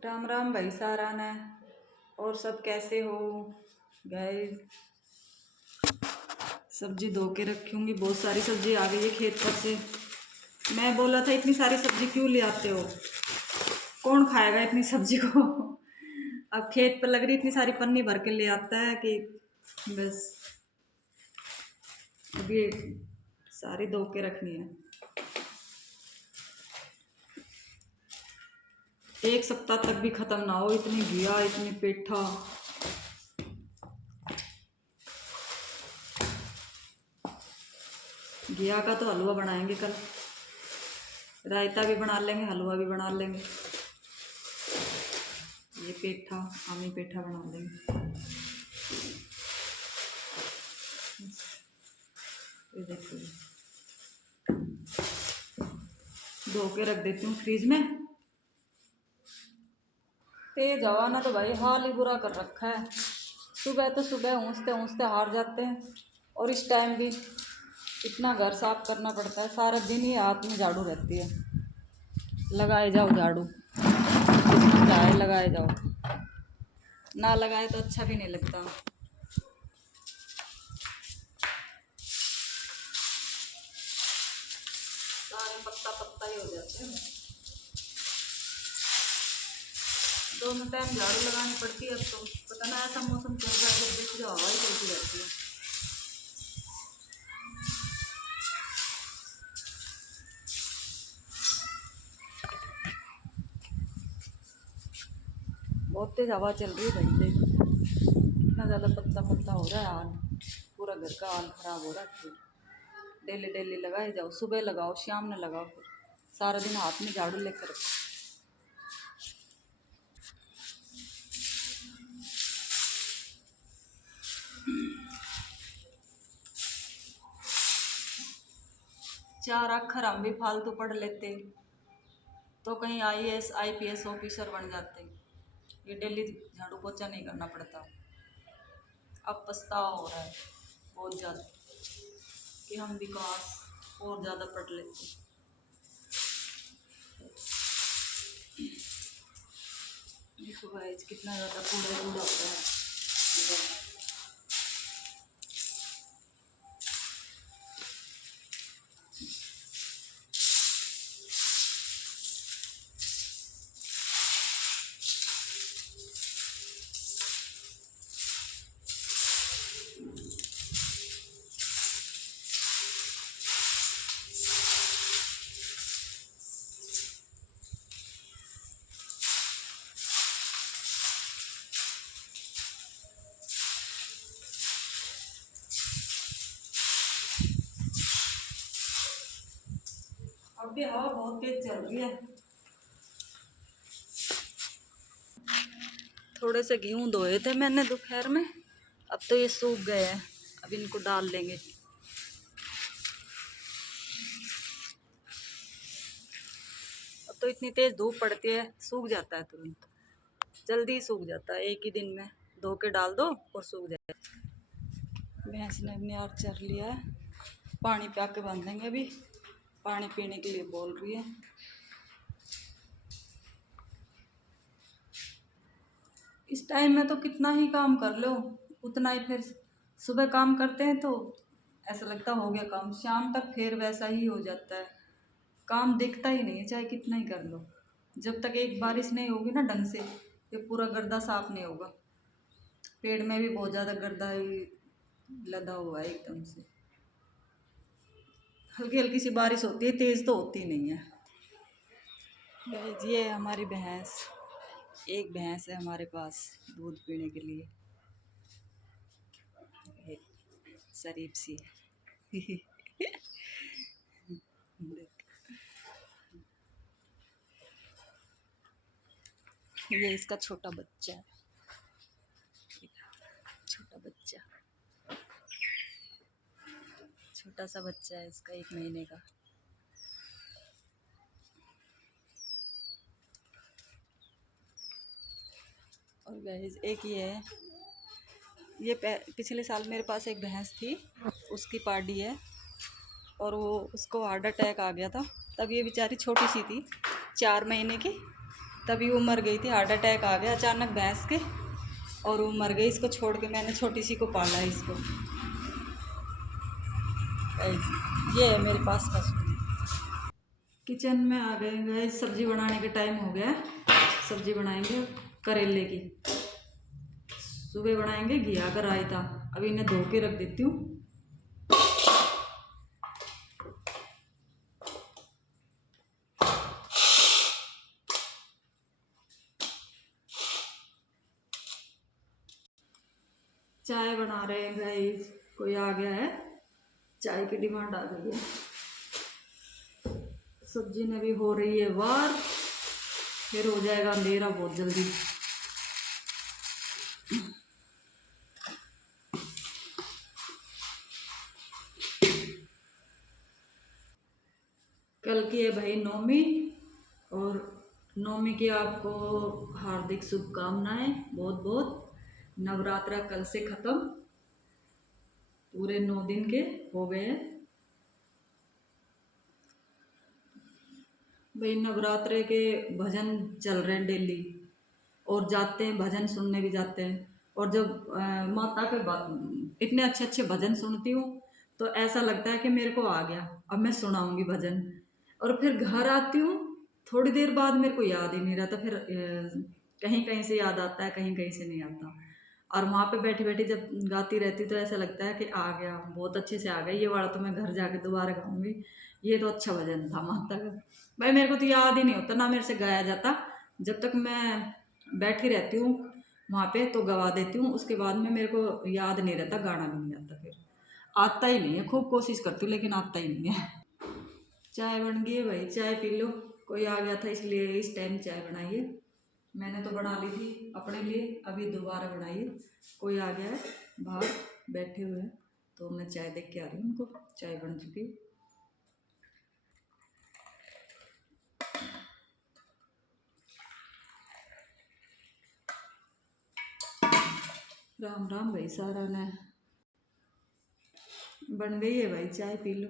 राम राम भाई सारा ने। और सब कैसे हो गाइस। सब्जी धो के रखी होंगी, बहुत सारी सब्जी आ गई है खेत पर से। मैं बोला था इतनी सारी सब्जी क्यों ले आते हो, कौन खाएगा इतनी सब्जी को। अब खेत पर लग रही इतनी सारी पन्नी भर के ले आता है कि बस अभी सारी धो के रखनी है। एक सप्ताह तक भी खत्म ना हो, इतनी घिया इतनी पेठा। घिया का तो हलवा बनाएंगे कल, रायता भी बना लेंगे, हलवा भी बना लेंगे। ये पेठा, आमी पेठा बना लेंगे। ये देखो, धो के रख देती हूँ फ्रिज में। तेज हवा ना तो भाई हाल ही बुरा कर रखा है। सुबह ऊँचते ऊँचते हार जाते हैं, और इस टाइम भी इतना घर साफ करना पड़ता है। सारा दिन ही हाथ में झाड़ू रहती है। लगाए जाओ झाड़ू, जिसमें चाहे लगाए जाओ, ना लगाए तो अच्छा भी नहीं लगता। सारे पत्ता पत्ता ही हो जाते हैं। दोनों टाइम झाड़ू लगानी पड़ती है। अब तो पता ना ऐसा मौसम चल रहा है, जब देखो हवा ही चलती रहती है। बहुत तेज हवा चल रही है भाई, देखो इतना ज़्यादा पत्ता पत्ता हो रहा है। हाल पूरा घर का हाल खराब हो रहा है। डेली डेली लगाए जाओ, सुबह लगाओ शाम में लगाओ, फिर सारा दिन हाथ में झाड़ू लेकर रखो। चार अक्षर हम भी फालतू पढ़ लेते तो कहीं IAS IPS ऑफिसर बन जाते। ये डेली झाड़ू पोछा नहीं करना पड़ता। अब पछतावा हो रहा है बहुत ज़्यादा कि हम भी काश और ज़्यादा पढ़ लेते। देखो भाई कितना ज़्यादा कूड़ा कूड़ा होता है। अब भी हवा बहुत तेज चल रही है। थोड़े से गेहूँ धोए थे मैंने दोपहर में, अब तो ये सूख गए हैं। अब इनको डाल लेंगे। अब तो इतनी तेज धूप पड़ती है, सूख जाता है तुरंत, जल्दी सूख जाता है। एक ही दिन में धो के डाल दो और सूख जाए। भैंस ने अपने और चर लिया है, पानी पे आके बांधेंगे। अभी पानी पीने के लिए बोल रही है। इस टाइम में तो कितना ही काम कर लो उतना ही, फिर सुबह काम करते हैं तो ऐसा लगता हो गया काम, शाम तक फिर वैसा ही हो जाता है। काम दिखता ही नहीं है चाहे कितना ही कर लो। जब तक एक बारिश नहीं होगी ना ढंग से, ये पूरा गर्दा साफ नहीं होगा। पेड़ में भी बहुत ज़्यादा गर्दा ही लदा हुआ है एकदम से। हल्की हल्की सी बारिश होती है, तेज़ तो होती नहीं है। गाइस ये है हमारी भैंस। एक भैंस है हमारे पास दूध पीने के लिए, शरीफ सी है। ये इसका छोटा बच्चा है, छोटा बच्चा, छोटा सा बच्चा है इसका, 1 महीने का। और गाइस एक ये है, ये पिछले साल मेरे पास एक भैंस थी, उसकी पार्टी है, और वो उसको हार्ट अटैक आ गया था। तब ये बेचारी छोटी सी थी, 4 महीने की, तभी वो मर गई थी, हार्ट अटैक आ गया अचानक भैंस के, और वो मर गई। इसको छोड़ के मैंने छोटी सी को पाला है इसको। ये है मेरे पास का। किचन में आ गए गए, सब्जी बनाने का टाइम हो गया। सब्जी बनाएंगे करेले की। सुबह बनाएंगे घिया का रायता। अभी इन्हें धो के रख देती हूँ। चाय बना रहे हैं गाइस, कोई आ गया है, चाय की डिमांड आ गई है। सब्जी में भी हो रही है वार, फिर हो जाएगा अंधेरा बहुत जल्दी। कल की है भाई नौमी, और नौमी की आपको हार्दिक शुभकामनाएं बहुत बहुत। नवरात्रा कल से ख़त्म, पूरे 9 दिन के हो गए हैं भाई। नवरात्रे के भजन चल रहे हैं डेली, और जाते हैं भजन सुनने भी जाते हैं। और जब माता के इतने अच्छे अच्छे भजन सुनती हूँ तो ऐसा लगता है कि मेरे को आ गया, अब मैं सुनाऊंगी भजन। और फिर घर आती हूँ, थोड़ी देर बाद मेरे को याद ही नहीं रहता, फिर कहीं कहीं से याद आता है, कहीं कहीं से नहीं आता। और वहाँ पे बैठी बैठी जब गाती रहती तो ऐसा लगता है कि आ गया, बहुत अच्छे से आ गया, ये वाला तो मैं घर जाके दोबारा गाऊंगी, ये तो अच्छा भजन था माता का। भाई मेरे को तो याद ही नहीं होता, ना मेरे से गाया जाता। जब तक मैं बैठी रहती हूँ वहाँ पे तो गवा देती हूँ, उसके बाद में मेरे को याद नहीं रहता, गाना भी नहीं आता, फिर आता ही नहीं है। खूब कोशिश करती हूँ लेकिन आता ही नहीं है। चाय बन गई है भाई, चाय पी लो। कोई आ गया था इसलिए इस टाइम चाय बनाई है। मैंने तो बना ली थी अपने लिए, अभी दोबारा बनाई है। कोई आ गया है बाहर बैठे हुए हैं, तो मैं चाय देख के आ रही हूँ उनको। चाय बन चुकी है। राम राम भाई सारा ने। बन गई है भाई, चाय पी लो।